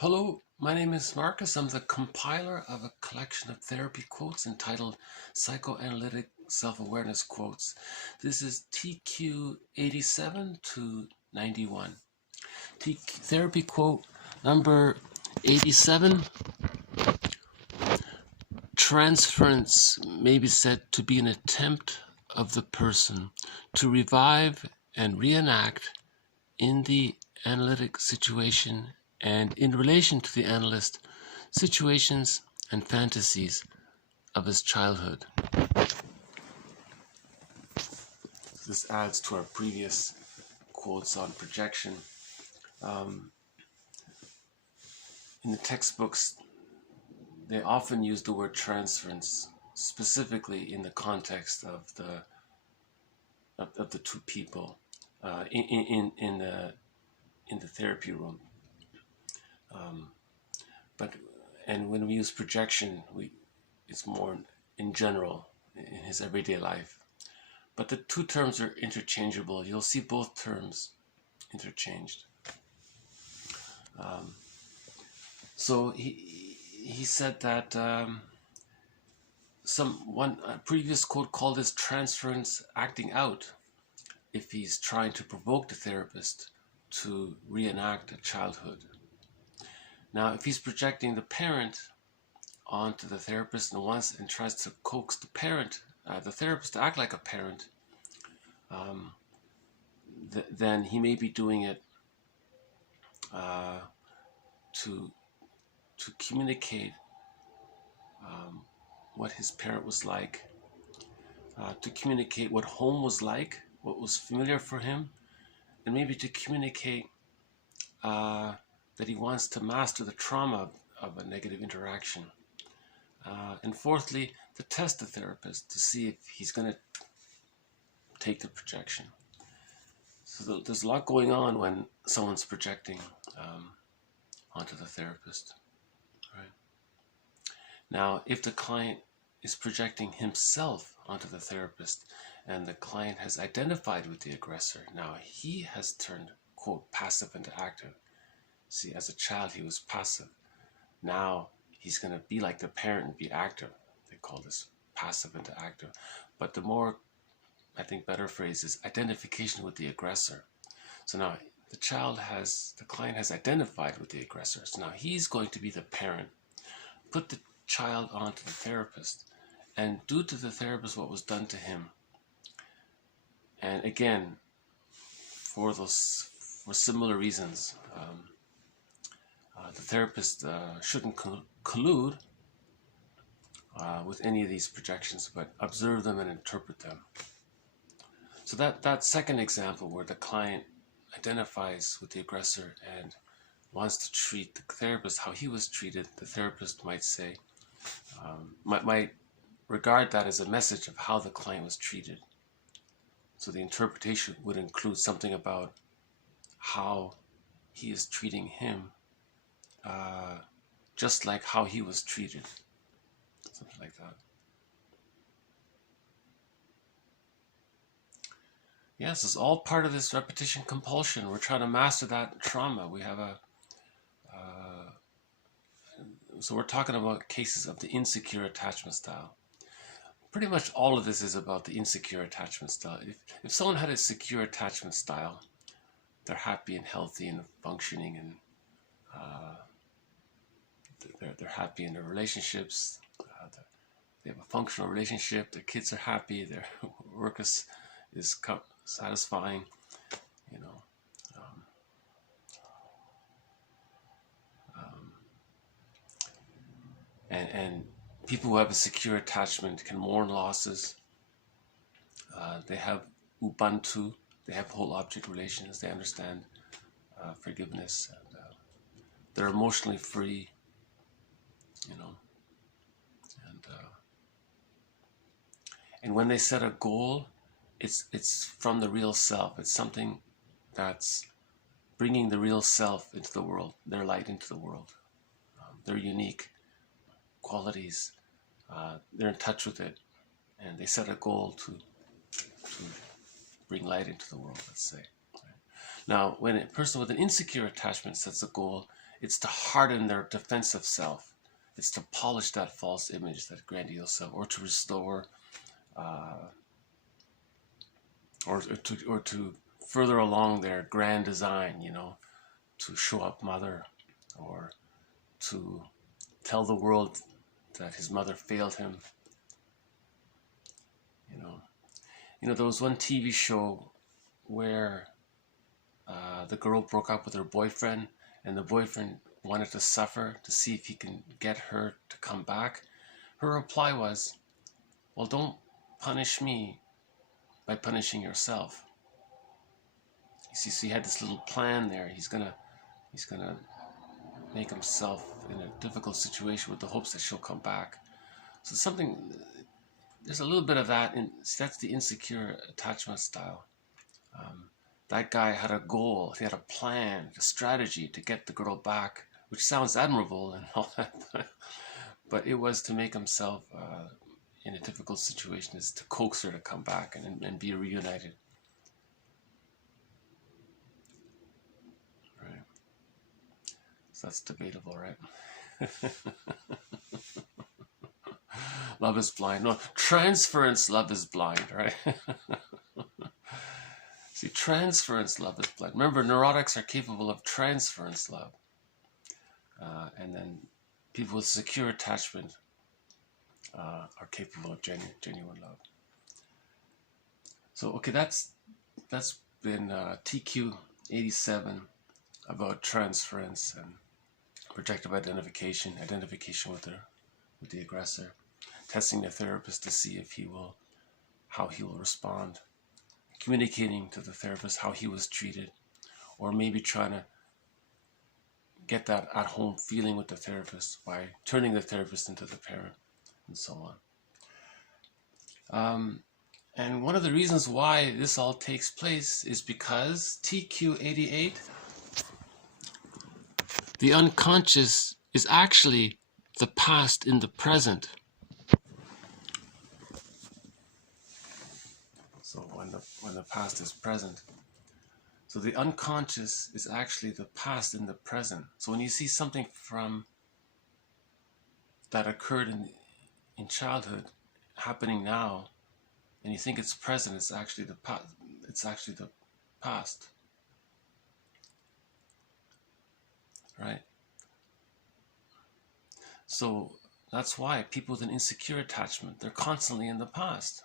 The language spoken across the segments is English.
Hello, my name is Marcus. I'm the compiler of a collection of therapy quotes entitled Psychoanalytic Self-Awareness Quotes. This is TQ 87 to 91. Therapy quote number 87. Transference may be said to be an attempt of the person to revive and reenact in the analytic situation and in relation to the analyst situations and fantasies of his childhood. This adds to our previous quotes on projection. In the textbooks, they often use the word transference, specifically in the context of the two people in the therapy room. And when we use projection, it's more in general in his everyday life. But the two terms are interchangeable. You'll see both terms interchanged. So he said that a previous quote called this transference acting out, if he's trying to provoke the therapist to reenact a childhood. Now, if he's projecting the parent onto the therapist and tries to coax the therapist to act like a parent, then he may be doing it to communicate what his parent was like, to communicate what home was like, what was familiar for him, and maybe to communicate that he wants to master the trauma of a negative interaction. And fourthly, to test the therapist to see if he's going to take the projection. So there's a lot going on when someone's projecting onto the therapist. Right? Now, if the client is projecting himself onto the therapist and the client has identified with the aggressor, now he has turned, quote, passive into active. See, as a child, he was passive. Now he's going to be like the parent and be active. They call this passive into active. But the more, I think, better phrase is identification with the aggressor. So now the client has identified with the aggressor. So now he's going to be the parent, put the child onto the therapist, and do to the therapist what was done to him. And again, for similar reasons, the therapist shouldn't collude with any of these projections, but observe them and interpret them. So that second example where the client identifies with the aggressor and wants to treat the therapist how he was treated, the therapist might say, might regard that as a message of how the client was treated. So the interpretation would include something about how he is treating him, just like how he was treated. Something like that. Yes, it's all part of this repetition compulsion. We're trying to master that trauma. We have so we're talking about cases of the insecure attachment style. Pretty much all of this is about the insecure attachment style. If someone had a secure attachment style, they're happy and healthy and functioning, and they're happy in their relationships. They have a functional relationship. Their kids are happy. Their work is satisfying. You know, and people who have a secure attachment can mourn losses. They have Ubuntu. They have whole object relations. They understand forgiveness, and they're emotionally free. You know, and when they set a goal, it's from the real self. It's something that's bringing the real self into the world, their light into the world, their unique qualities. They're in touch with it, and they set a goal to bring light into the world, let's say. Now, when a person with an insecure attachment sets a goal, it's to harden their defensive self. It's to polish that false image, that grandiose self, or to restore, or to further along their grand design, you know, to show up mother, or to tell the world that his mother failed him. There was one TV show where the girl broke up with her boyfriend, and the boyfriend wanted to suffer to see if he can get her to come back. Her reply was, well, don't punish me by punishing yourself. You see, so he had this little plan there. He's gonna make himself in a difficult situation with the hopes that she'll come back. So there's a little bit of that. That's the insecure attachment style. That guy had a goal, he had a plan, a strategy to get the girl back, which sounds admirable and all that, but it was to make himself in a difficult situation, is to coax her to come back and be reunited. Right. So that's debatable, right? Love is blind. No, transference love is blind, right? See, transference love is blind. Remember, neurotics are capable of transference love. And then people with secure attachment are capable of genuine love. So, okay, that's been TQ 87 about transference and projective identification with the aggressor, testing the therapist to see how he will respond, communicating to the therapist how he was treated, or maybe trying to get that at-home feeling with the therapist by turning the therapist into the parent, and so on. And one of the reasons why this all takes place is because TQ88, the unconscious is actually the past in the present. So when the past is present. So the unconscious is actually the past in the present. So when you see something that occurred in childhood happening now, and you think it's present, it's actually the past. Right? So that's why people with an insecure attachment, they're constantly in the past.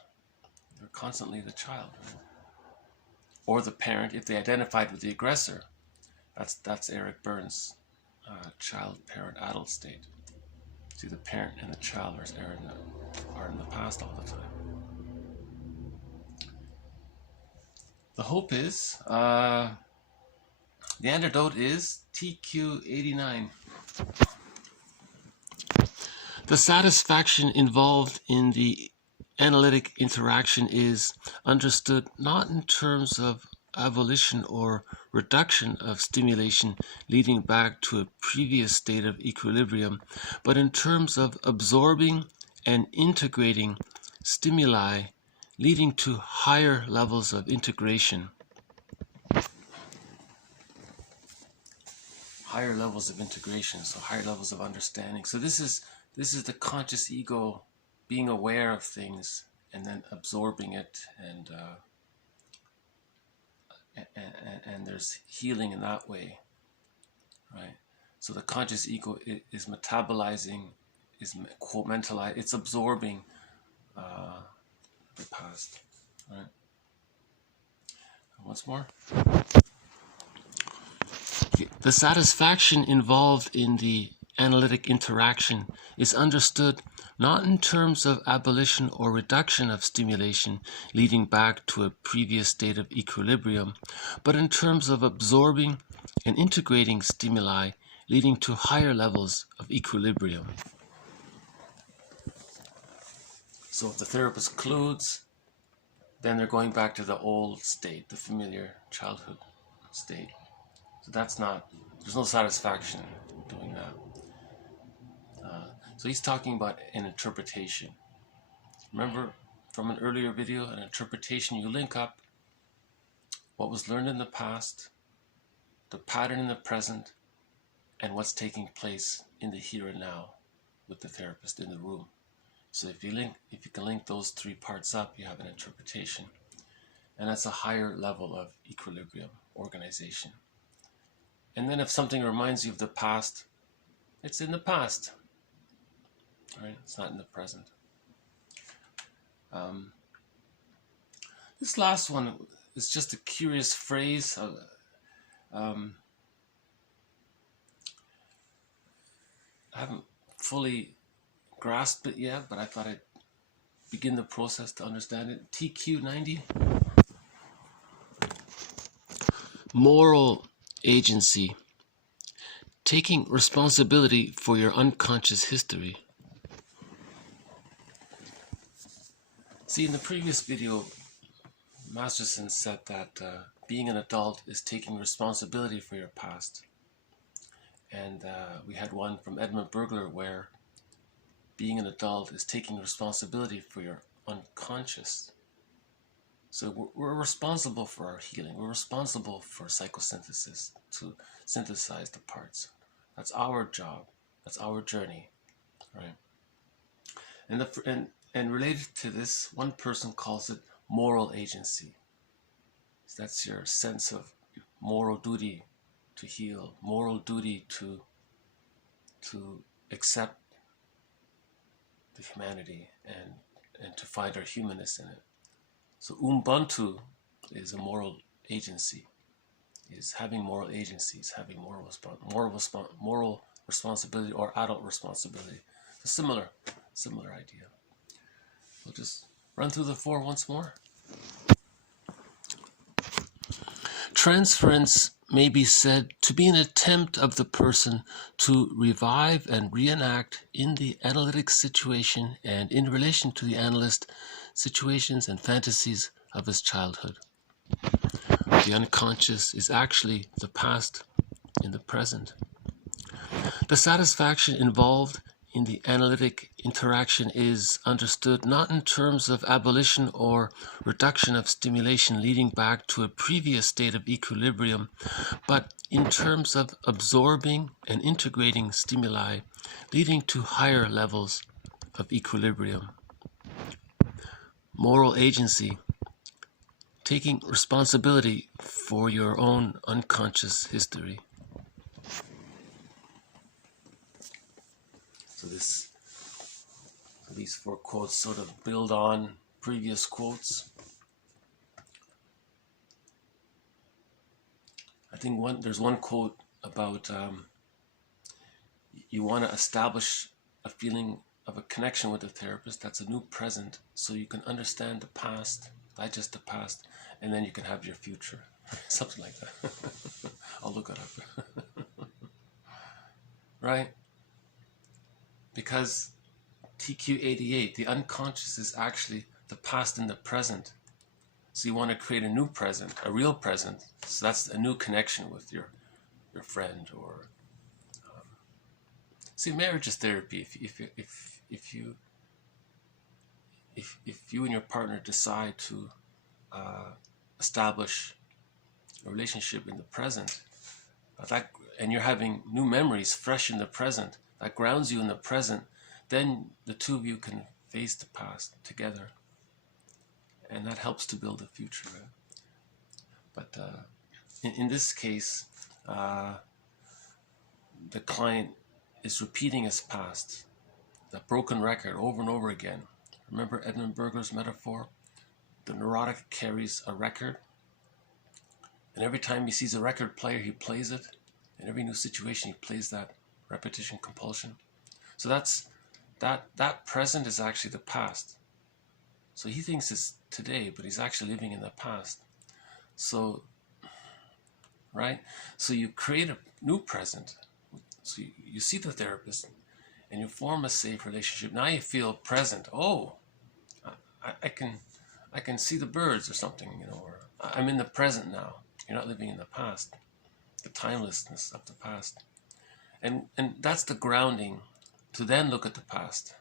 They're constantly the child, right? Or the parent, if they identified with the aggressor. That's Eric Burns' child-parent-adult state. See, the parent and the child are in the past all the time. The hope is, the antidote is TQ89. The satisfaction involved in the analytic interaction is understood not in terms of abolition or reduction of stimulation leading back to a previous state of equilibrium, but in terms of absorbing and integrating stimuli leading to higher levels of integration. Higher levels of integration, so higher levels of understanding. So this is the conscious ego being aware of things and then absorbing it, and there's healing in that way, right? So the conscious ego is metabolizing, is mentalizing, it's absorbing the past, right? Once more. The satisfaction involved in the analytic interaction is understood not in terms of abolition or reduction of stimulation leading back to a previous state of equilibrium, but in terms of absorbing and integrating stimuli leading to higher levels of equilibrium. So if the therapist colludes, then they're going back to the old state, the familiar childhood state. So there's no satisfaction in doing that. So he's talking about an interpretation. Remember from an earlier video, an interpretation, you link up what was learned in the past the pattern in the present, and what's taking place in the here and now with the therapist in the room. So if you can link those three parts up, you have an interpretation. And that's a higher level of equilibrium organization. And then if something reminds you of the past, it's in the past, right? It's not in the present. This last one is just a curious phrase. I haven't fully grasped it yet, but I thought I'd begin the process to understand it. TQ90. Moral agency. Taking responsibility for your unconscious history. See, in the previous video, Masterson said that being an adult is taking responsibility for your past. And we had one from Edmund Burglar where being an adult is taking responsibility for your unconscious. So we're responsible for our healing. We're responsible for psychosynthesis, to synthesize the parts. That's our job. That's our journey, right? And related to this, one person calls it moral agency. So that's your sense of moral duty to heal, moral duty to accept the humanity and to find our humanness in it. So Ubuntu is a moral agency, is having moral agencies, having moral responsibility or adult responsibility. It's a similar idea. We'll just run through the four once more. Transference may be said to be an attempt of the person to revive and reenact in the analytic situation and in relation to the analyst situations and fantasies of his childhood. The unconscious is actually the past in the present. The satisfaction involved in the analytic interaction is understood not in terms of abolition or reduction of stimulation leading back to a previous state of equilibrium, but in terms of absorbing and integrating stimuli leading to higher levels of equilibrium. Moral agency, taking responsibility for your own unconscious history. So these four quotes sort of build on previous quotes. I think there's one quote about you want to establish a feeling of a connection with the therapist. That's a new present, so you can understand the past, digest the past, and then you can have your future. Something like that. I'll look it up. Right? Because TQ88, the unconscious is actually the past and the present. So you want to create a new present, a real present. So that's a new connection with your friend or see, marriage is therapy. If you and your partner decide to establish a relationship in the present, and you're having new memories fresh in the present, that grounds you in the present, then the two of you can face the past together. And that helps to build a future. Right? But in this case, the client is repeating his past, the broken record over and over again. Remember Edmund Burglar's metaphor? The neurotic carries a record, and every time he sees a record player, he plays it. In every new situation, he plays that repetition compulsion. So that present is actually the past. So he thinks it's today, but he's actually living in the past. So, right? So you create a new present. So you see the therapist and you form a safe relationship. Now you feel present. Oh, I can see the birds or something, or I'm in the present now. You're not living in the past. The timelessness of the past. And that's the grounding to then look at the past.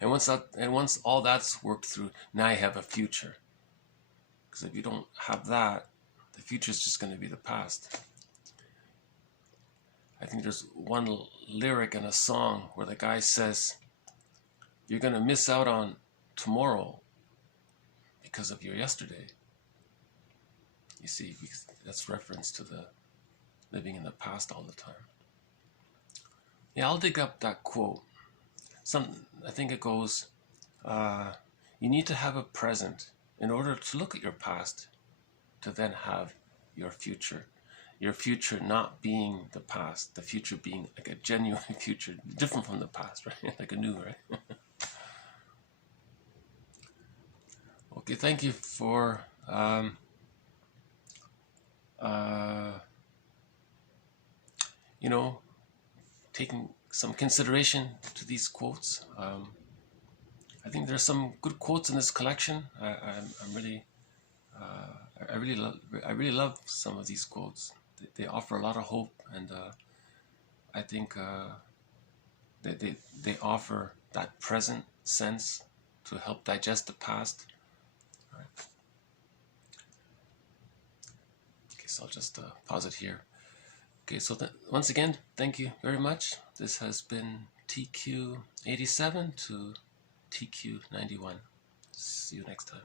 and once all that's worked through, now you have a future. Because if you don't have that, the The future is just going to be the past. I think there's one lyric in a song where the guy says, you're going to miss out on tomorrow because of your yesterday. You see, that's reference to the living in the past all the time. Yeah, I'll dig up that quote. I think it goes, you need to have a present in order to look at your past, to then have your future. Your future not being the past, the future being like a genuine future, different from the past, right? Like a new, right? Okay, thank you for you know, taking some consideration to these quotes. I think there's some good quotes in this collection. I really love some of these quotes. They offer a lot of hope, and I think they offer that present sense to help digest the past. All right. Okay, so I'll just pause it here. Okay, so once again, thank you very much. This has been TQ 87 to TQ 91. See you next time.